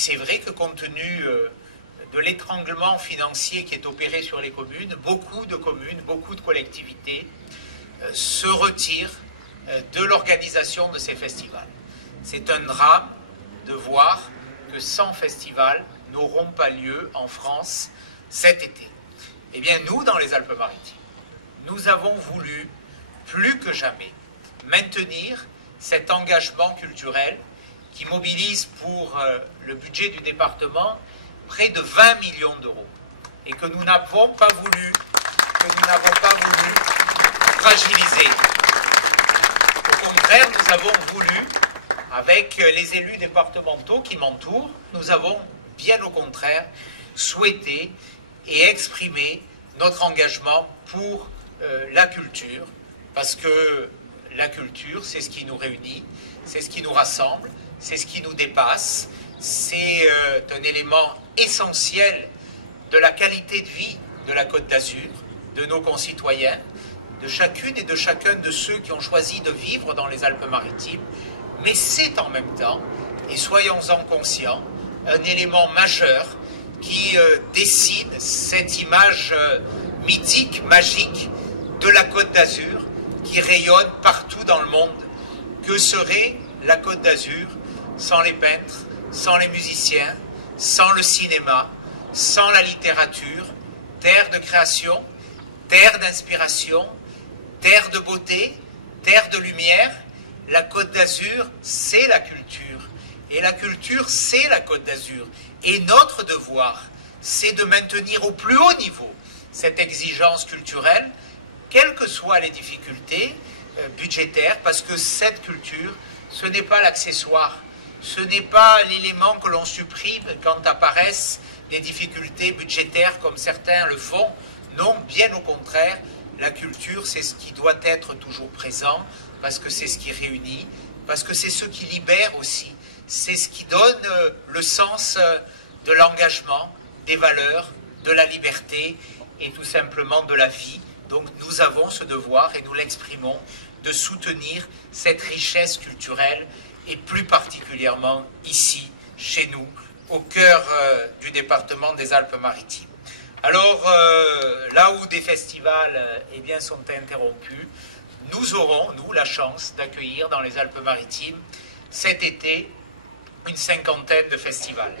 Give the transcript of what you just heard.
c'est vrai que compte tenu de l'étranglement financier qui est opéré sur les communes, beaucoup de collectivités se retirent de l'organisation de ces festivals. C'est un drame de voir que 100 festivals n'auront pas lieu en France cet été. Eh bien, nous, dans les Alpes-Maritimes, nous avons voulu, plus que jamais, maintenir cet engagement culturel qui mobilise pour le budget du département près de 20 millions d'euros et que nous n'avons pas voulu fragiliser. Au contraire, nous avons voulu, avec les élus départementaux qui m'entourent, nous avons bien au contraire souhaité et exprimé notre engagement pour la culture, parce que la culture, c'est ce qui nous réunit, c'est ce qui nous rassemble, c'est ce qui nous dépasse, c'est un élément essentiel de la qualité de vie de la Côte d'Azur, de nos concitoyens, de chacune et de chacun de ceux qui ont choisi de vivre dans les Alpes-Maritimes, mais c'est en même temps, et soyons-en conscients, un élément majeur qui dessine cette image mythique, magique de la Côte d'Azur qui rayonne partout dans le monde. Que serait la Côte d'Azur sans les peintres, sans les musiciens, sans le cinéma, sans la littérature, terre de création, terre d'inspiration, terre de beauté, terre de lumière? La Côte d'Azur, c'est la culture. Et la culture, c'est la Côte d'Azur. Et notre devoir, c'est de maintenir au plus haut niveau cette exigence culturelle, quelles que soient les difficultés budgétaires, parce que cette culture, ce n'est pas l'accessoire, ce n'est pas l'élément que l'on supprime quand apparaissent des difficultés budgétaires comme certains le font. Non, bien au contraire, la culture, c'est ce qui doit être toujours présent, parce que c'est ce qui réunit, parce que c'est ce qui libère aussi, c'est ce qui donne le sens de l'engagement, des valeurs, de la liberté et tout simplement de la vie. Donc nous avons ce devoir, et nous l'exprimons, de soutenir cette richesse culturelle, et plus particulièrement ici, chez nous, au cœur du département des Alpes-Maritimes. Alors, là où des festivals eh bien, sont interrompus, nous aurons, nous, la chance d'accueillir dans les Alpes-Maritimes cet été une 50aine de festivals.